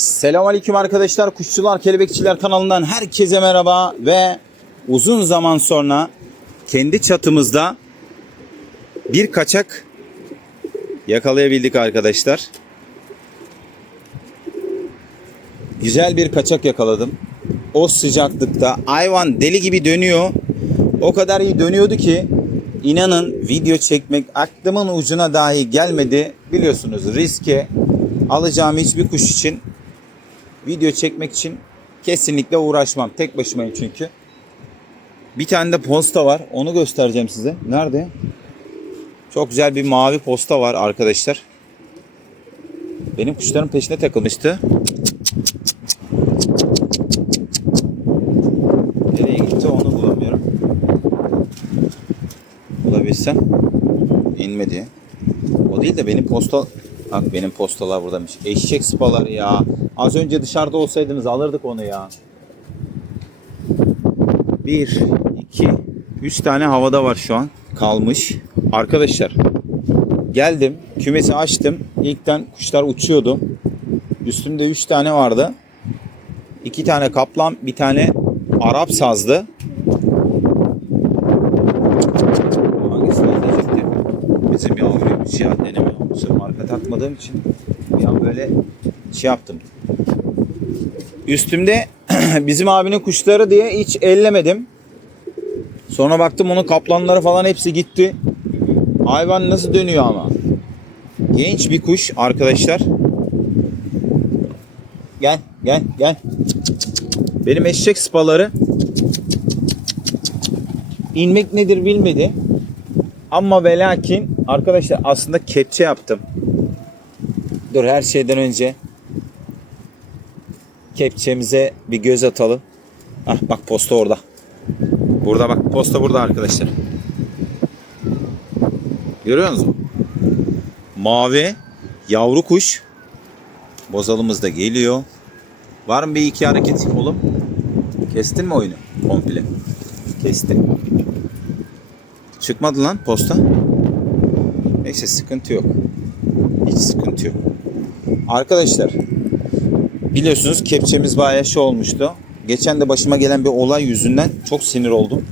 Selamünaleyküm arkadaşlar. Kuşçular Kelebekçiler kanalından herkese merhaba ve uzun zaman sonra kendi çatımızda bir kaçak yakalayabildik arkadaşlar. Güzel bir kaçak yakaladım. O sıcaklıkta hayvan deli gibi dönüyor. O kadar iyi dönüyordu ki inanın video çekmek aklımın ucuna dahi gelmedi. Biliyorsunuz riske alacağım hiçbir kuş için video çekmek için kesinlikle uğraşmam. Tek başımayım çünkü. Bir tane de posta var. Onu göstereceğim size. Nerede? Çok güzel bir mavi posta var arkadaşlar. Benim kuşların peşine takılmıştı. Nereye gitti onu bulamıyorum. Bulabilsem. inmedi. O değil de benim posta... Bak benim postalar buradaymış. Eşek sıpaları ya. Az önce dışarıda olsaydınız alırdık onu ya. Bir, iki, üç tane havada var şu an. Kalmış. Arkadaşlar geldim. Kümesi açtım. İlkten kuşlar uçuyordu. Üstümde üç tane vardı. İki tane kaplan, bir tane Arap sazlı. Marka takmadığım için ya böyle şey yaptım. Üstümde bizim abinin kuşları diye hiç ellemedim. Sonra baktım onun kaplanları falan hepsi gitti. Hayvan nasıl dönüyor ama. Genç bir kuş arkadaşlar. Gel gel gel. Benim eşek spaları inmek nedir bilmedi. Ama ve lakin arkadaşlar aslında kepçe yaptım. Dur her şeyden önce kepçemize bir göz atalım. Ah bak posta orada. Burada bak posta burada arkadaşlar. Görüyor musunuz? Mavi yavru kuş. Bozalımız da geliyor. Var mı bir iki hareket oğlum? Kestin mi oyunu komple? Kestin. Çıkmadı lan posta. Neyse sıkıntı yok. Hiç sıkıntı yok. Arkadaşlar biliyorsunuz kepçemiz bayağı şey olmuştu. Geçen de başıma gelen bir olay yüzünden çok sinir oldum.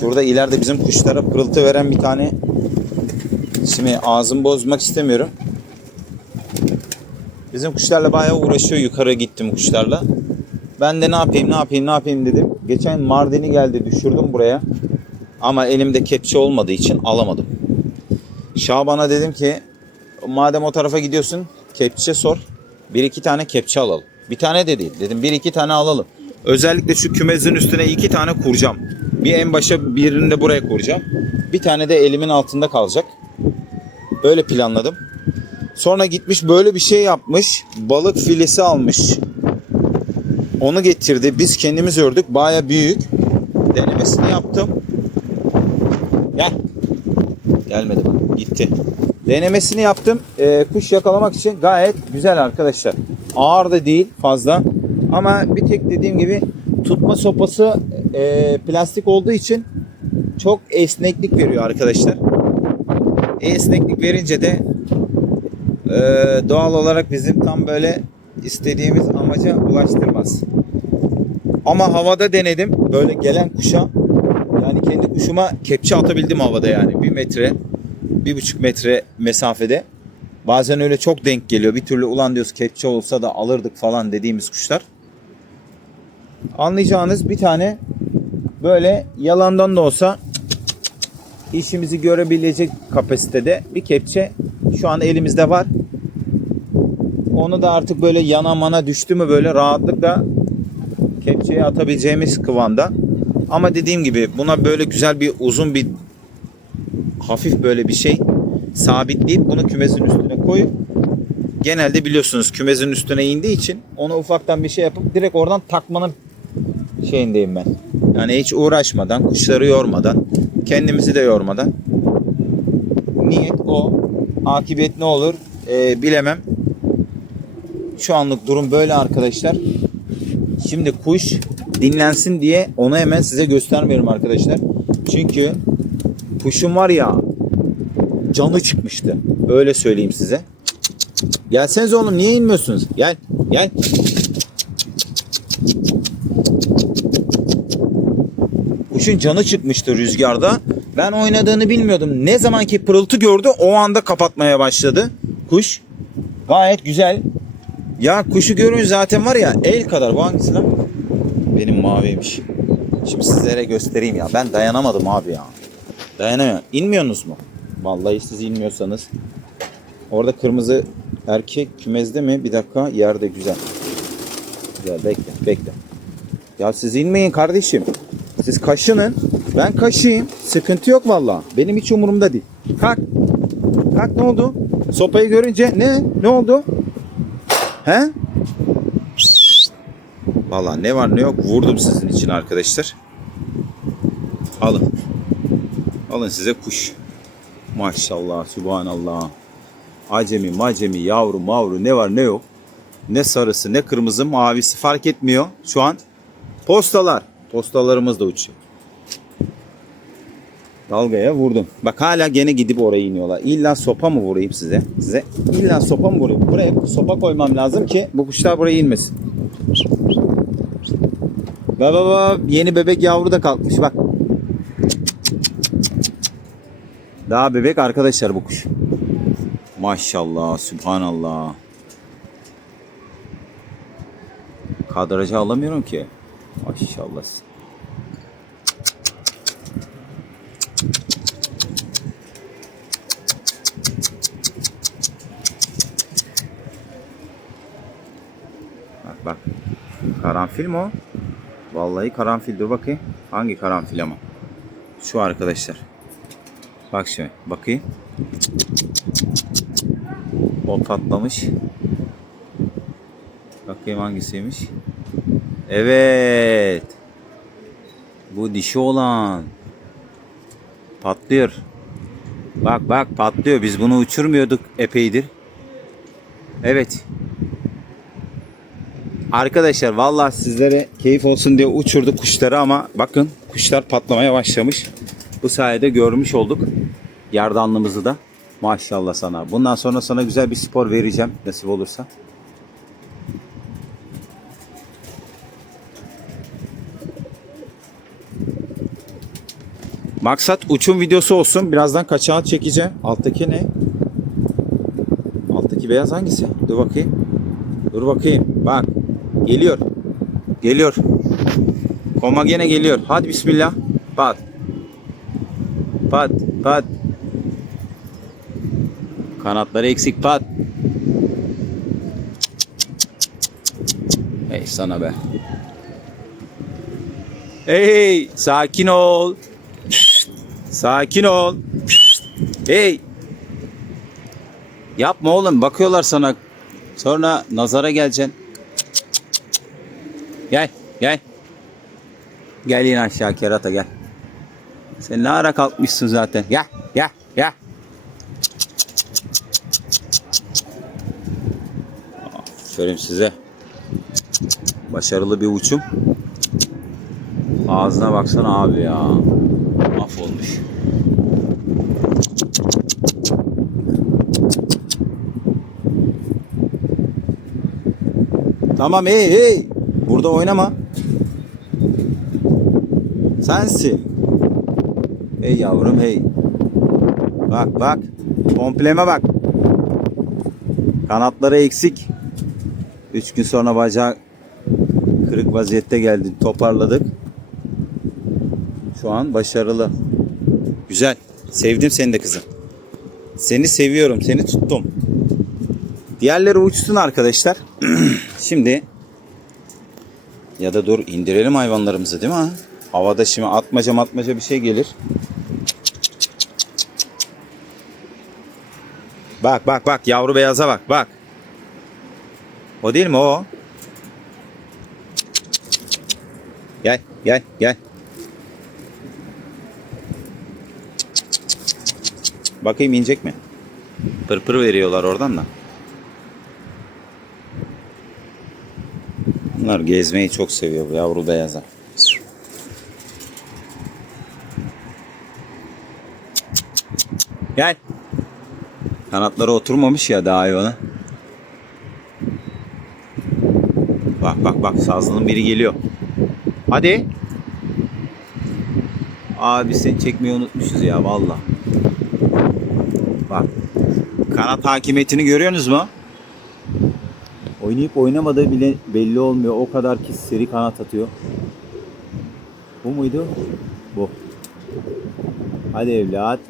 Şurada ileride bizim kuşlara pırıltı veren bir tane Şimdi ağzımı bozmak istemiyorum. Bizim kuşlarla bayağı uğraşıyor yukarı gittim kuşlarla. Ben de ne yapayım ne yapayım ne yapayım dedim. Geçen Mardin'i geldi düşürdüm buraya. Ama elimde kepçe olmadığı için alamadım. Şaban'a dedim ki madem o tarafa gidiyorsun kepçe sor. Bir iki tane kepçe alalım. Bir tane de değil. Dedim bir iki tane alalım. Özellikle şu kümesin üstüne iki tane kuracağım. Bir en başa birini de buraya kuracağım. Bir tane de elimin altında kalacak. Öyle planladım. Sonra gitmiş böyle bir şey yapmış. Balık filesi almış. Onu getirdi. Biz kendimiz ördük. Baya büyük. Denemesini yaptım. Gel. Gelmedi bak. Gitti. Denemesini yaptım. Ee, kuş yakalamak için gayet güzel arkadaşlar. Ağır da değil fazla. Ama bir tek dediğim gibi tutma sopası e, plastik olduğu için çok esneklik veriyor arkadaşlar. Esneklik verince de e, doğal olarak bizim tam böyle istediğimiz amaca ulaştırmaz. Ama havada denedim. Böyle gelen kuşa yani kendi kuşuma kepçe atabildim havada yani. Bir metre, bir buçuk metre mesafede. Bazen öyle çok denk geliyor. Bir türlü ulan diyoruz kepçe olsa da alırdık falan dediğimiz kuşlar. Anlayacağınız bir tane böyle yalandan da olsa işimizi görebilecek kapasitede bir kepçe şu an elimizde var. Onu da artık böyle yana mana düştü mü böyle rahatlıkla kepçeye atabileceğimiz kıvamda. Ama dediğim gibi buna böyle güzel bir uzun bir hafif böyle bir şey sabitleyip bunu kümesin üstüne koyup genelde biliyorsunuz kümesin üstüne indiği için onu ufaktan bir şey yapıp direkt oradan takmanın şeyindeyim ben. Yani hiç uğraşmadan, kuşları yormadan, kendimizi de yormadan. Niyet o. Akibet ne olur ee, bilemem. Şu anlık durum böyle arkadaşlar. Şimdi kuş dinlensin diye onu hemen size göstermiyorum arkadaşlar. Çünkü kuşun var ya canı çıkmıştı. Öyle söyleyeyim size. Gelseniz oğlum niye inmiyorsunuz? Gel. Gel. Kuşun canı çıkmıştı rüzgarda. Ben oynadığını bilmiyordum. Ne zamanki pırıltı gördü o anda kapatmaya başladı. Kuş gayet güzel. Ya kuşu görün zaten var ya el kadar. Bu hangisi lan? Benim maviymiş. Şimdi sizlere göstereyim ya. Ben dayanamadım abi ya. Dayanamıyorum. İnmiyorsunuz mu? Vallahi siz inmiyorsanız. Orada kırmızı erkek kümezde mi? Bir dakika yerde güzel. Güzel bekle bekle. Ya siz inmeyin kardeşim. Siz kaşının. Ben kaşıyım. Sıkıntı yok valla. Benim hiç umurumda değil. Kalk. Kalk ne oldu? Sopayı görünce ne? Ne oldu? He? Valla ne var ne yok vurdum sizin için arkadaşlar. Alın. Alın size kuş. Maşallah, subhanallah. Acemi, macemi, yavru, mavru ne var ne yok. Ne sarısı, ne kırmızı, mavisi fark etmiyor. Şu an postalar. Postalarımız da uçuyor. Dalgaya vurdum. Bak hala gene gidip oraya iniyorlar. İlla sopa mı vurayım size? Size illa sopa mı vurayım? Buraya sopa koymam lazım ki bu kuşlar buraya inmesin. Baba baba yeni bebek yavru da kalkmış bak. Daha bebek arkadaşlar bu kuş. Maşallah, subhanallah. Kadrajı alamıyorum ki. Maşallah. Bak bak. Karanfil mi o? Vallahi karanfil. Dur bakayım. Hangi karanfil ama? Şu arkadaşlar. Bak şimdi. Bakayım. O patlamış. Bakayım hangisiymiş. Evet. Bu dişi olan. Patlıyor. Bak bak patlıyor. Biz bunu uçurmuyorduk epeydir. Evet. Arkadaşlar vallahi sizlere keyif olsun diye uçurduk kuşları ama bakın kuşlar patlamaya başlamış. Bu sayede görmüş olduk yardanlımızı da. Maşallah sana. Bundan sonra sana güzel bir spor vereceğim nasip olursa. Maksat uçum videosu olsun. Birazdan kaçağı çekeceğim. Alttaki ne? Alttaki beyaz hangisi? Dur bakayım. Dur bakayım. Bak. Geliyor. Geliyor. Koma gene geliyor. Hadi bismillah. Pat. Pat. Pat. Kanatları eksik pat. Hey sana be. Hey sakin ol. Sakin ol. Hey. Yapma oğlum bakıyorlar sana. Sonra nazara geleceksin. Gel gel. Gel in aşağı kerata gel. Sen ne ara kalkmışsın zaten. Gel gel gel. Aferin size. Başarılı bir uçum. Ağzına baksana abi ya. Mahvolmuş. Tamam hey hey. Burada oynama. Sensin. Hey yavrum hey. Bak bak. Kompleme bak. Kanatları eksik. Üç gün sonra bacağı kırık vaziyette geldi. Toparladık. Şu an başarılı. Güzel. Sevdim seni de kızım. Seni seviyorum. Seni tuttum. Diğerleri uçsun arkadaşlar. Şimdi ya da dur indirelim hayvanlarımızı değil mi? Havada şimdi atmaca atmaca bir şey gelir. Bak bak bak yavru beyaza bak bak. O değil mi o? Gel gel gel. Bakayım inecek mi? Pırpır veriyorlar oradan da. Bunlar gezmeyi çok seviyor bu yavru beyaza. Gel. Kanatları oturmamış ya daha hayvana. Bak bak bak sazlının biri geliyor. Hadi. Abi seni çekmeyi unutmuşuz ya valla. Bak. Kanat hakimiyetini görüyorsunuz mu? Oynayıp oynamadığı bile belli olmuyor. O kadar ki seri kanat atıyor. Bu muydu? Bu. Hadi evlat.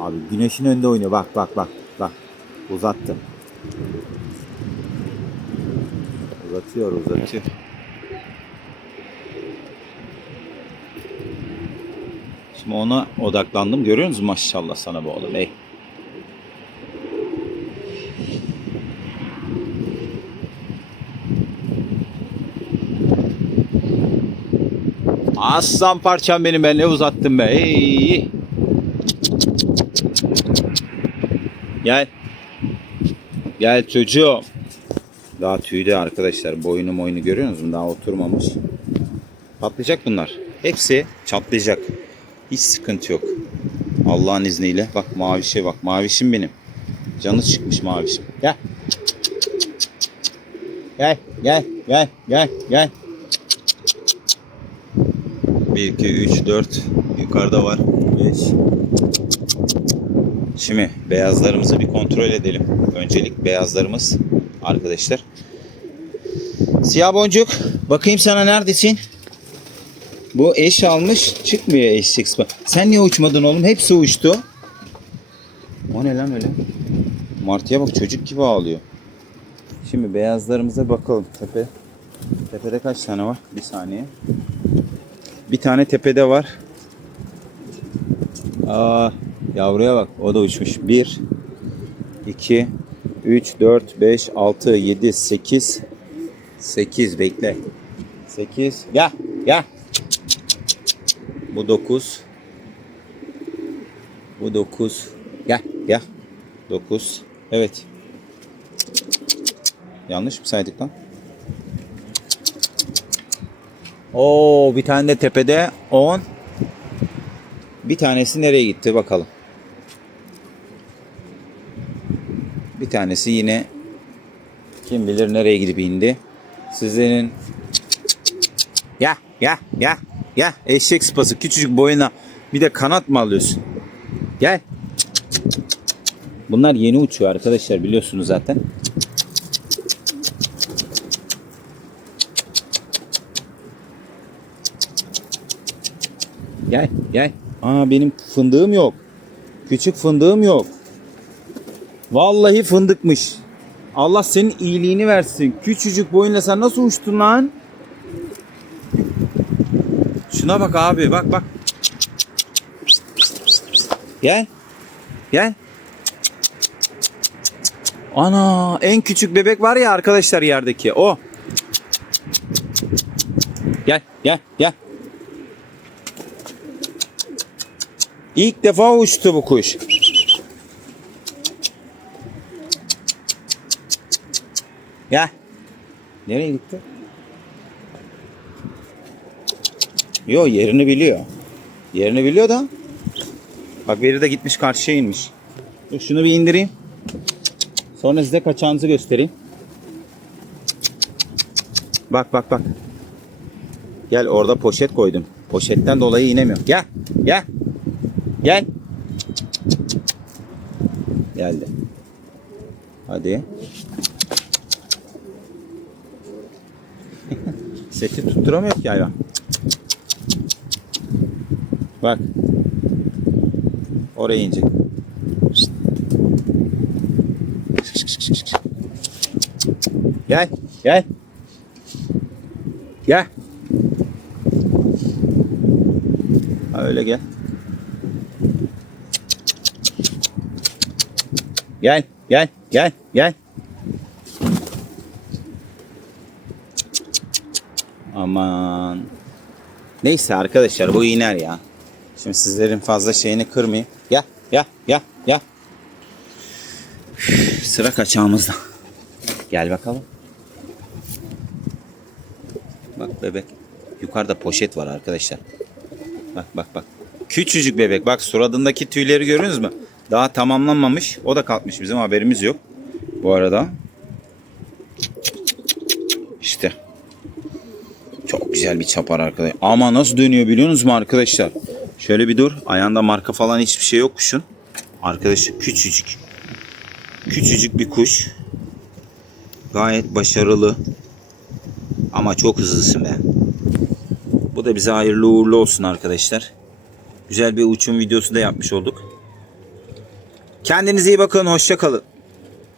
Abi güneşin önünde oynuyor. Bak bak bak. Bak. Uzattı. Uzatıyor uzatıyor. Şimdi ona odaklandım. Görüyor musunuz maşallah sana bu oğlum. Ey. Aslan parçam benim ben ne uzattım be. Ey. Gel. Gel çocuğum. Daha tüyde arkadaşlar. Boynu boynu görüyor musunuz? Daha oturmamış. Patlayacak bunlar. Hepsi çatlayacak. Hiç sıkıntı yok. Allah'ın izniyle. Bak mavişe bak. Mavişim benim. Canı çıkmış mavişim. Gel. Gel, gel, gel, gel, gel. 1, 2, 3, 4. Yukarıda var. 5. Şimdi beyazlarımızı bir kontrol edelim. Öncelik beyazlarımız arkadaşlar. Siyah boncuk. Bakayım sana neredesin? Bu eş almış. Çıkmıyor sıpa. Sen niye uçmadın oğlum? Hepsi uçtu. O ne lan öyle? Martıya bak çocuk gibi ağlıyor. Şimdi beyazlarımıza bakalım. Tepe. Tepede kaç tane var? Bir saniye. Bir tane tepede var. Aa, yavruya bak. O da uçmuş. 1 2 3 4 5 6 7 8 8 bekle. 8 ya ya. Bu 9 Bu 9 Gel gel 9 Evet Yanlış mı saydık lan? Oo bir tane de tepede 10 Bir tanesi nereye gitti bakalım. Tanesi yine kim bilir nereye gidip indi. Sizlerin ya ya ya ya eşek sıpası küçücük boyuna bir de kanat mı alıyorsun? Gel. Bunlar yeni uçuyor arkadaşlar biliyorsunuz zaten. Gel gel. Aa benim fındığım yok. Küçük fındığım yok. Vallahi fındıkmış. Allah senin iyiliğini versin. Küçücük boyunla sen nasıl uçtun lan? Şuna bak abi bak bak. Gel. Gel. Ana en küçük bebek var ya arkadaşlar yerdeki o. Gel gel gel. İlk defa uçtu bu kuş. Gel. Nereye gitti? Yo yerini biliyor. Yerini biliyor da. Bak biri de gitmiş karşıya inmiş. Dur şunu bir indireyim. Sonra size kaçağınızı göstereyim. Bak bak bak. Gel orada poşet koydum. Poşetten dolayı inemiyor. Gel. Gel. Gel. Geldi. Hadi. Seti tutturamıyor ki hayvan. Bak. Oraya inecek. Gel, gel. Gel. Ha, öyle gel. Gel, gel, gel, gel. Aman. Neyse arkadaşlar bu iner ya. Şimdi sizlerin fazla şeyini kırmayayım. Gel, gel, gel, gel. Üf, Sıra kaçağımızda. Gel bakalım. Bak bebek. Yukarıda poşet var arkadaşlar. Bak bak bak. Küçücük bebek. Bak suratındaki tüyleri görüyorsunuz mu? Daha tamamlanmamış. O da kalkmış bizim haberimiz yok. Bu arada. Çok güzel bir çapar arkadaşlar. Ama nasıl dönüyor biliyor musunuz mu arkadaşlar? Şöyle bir dur. Ayağında marka falan hiçbir şey yok kuşun. Arkadaşlar küçücük. Küçücük bir kuş. Gayet başarılı. Ama çok hızlısın be. Bu da bize hayırlı uğurlu olsun arkadaşlar. Güzel bir uçum videosu da yapmış olduk. Kendinize iyi bakın. Hoşça kalın.